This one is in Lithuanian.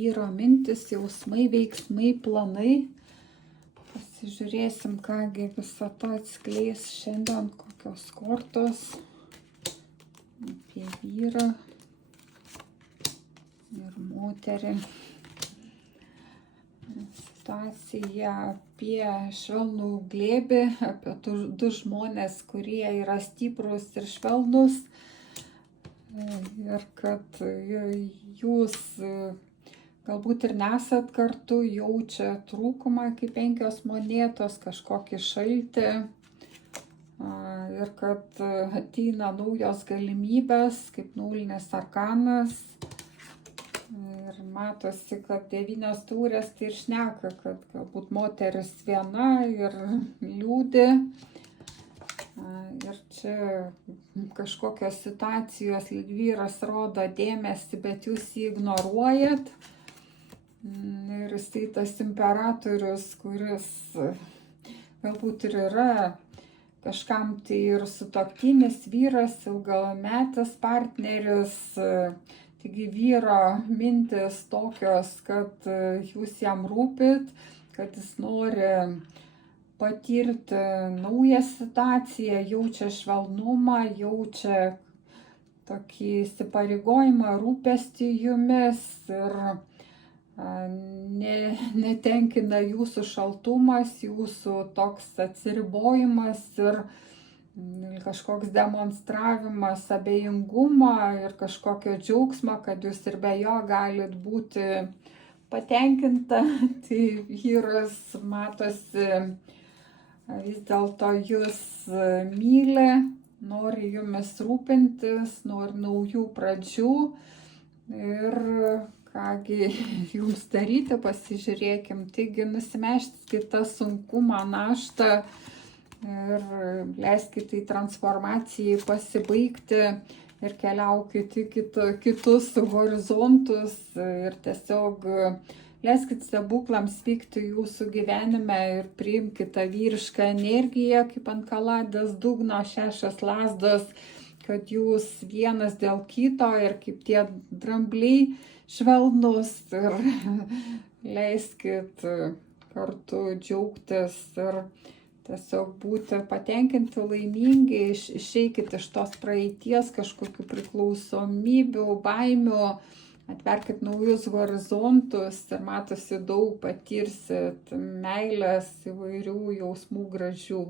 vyro mintis, jausmai, veiksmai, planai. Pasižiūrėsim, kągi visą tą atskleis šiandien, kokios kortos apie vyrą ir moterį. Situacija apie švelnų glėbį, apie du žmonės, kurie yra stiprus ir švelnus. Ir kad jūs galbūt ir nesat kartu, jaučia trūkumą kaip 5 monėtos, kažkokį šaltį. Ir kad ateina naujos galimybės, kaip nulinis arkanas. Ir matosi, kad 9 taurės tai ir šneka, kad galbūt moteris viena ir liūdi. Ir čia kažkokios situacijos, lyg vyras rodo dėmesį, bet jūs jį ignoruojat. Ir jisai tas imperatorius, kuris galbūt ir yra kažkam tai ir sutuoktinis vyras, ilgametis partneris. Taigi vyro mintis tokios, kad jūs jam rūpit, kad jis nori patirti naują situaciją, jaučia švelnumą, jaučia tokį įsipareigojimą, rūpestį jumis ir netenkina jūsų šaltumas, jūsų toks atsiribojimas ir kažkoks demonstravimas abejingumo ir kažkokio džiaugsmo, kad jūs ir be jo galit būti patenkinta. Tai vyras matosi vis dėlto jūs myli, nori jumis rūpintis, nori naujų pradžių. Ir kągi jums daryti, pasižiūrėkim. Taigi nusimeskite tą sunkumą, naštą ir leiskite į transformacijai pasibaigti ir keliaukite į kitus horizontus ir tiesiog leiskite stebuklams vykti jūsų gyvenime ir priimkite tą vyrišką energiją, kaip ant kaladės dugno 6 lazdos, kad jūs vienas dėl kito ir kaip tie drambliai švelnus ir leiskite kartu džiaugtis ir tiesiog būti patenkinti, laimingi, išeikite iš tos praeities kažkokių priklausomybių, baimių, atverkit naujus horizontus ir matosi daug patirsit meilės, įvairių jausmų gražių.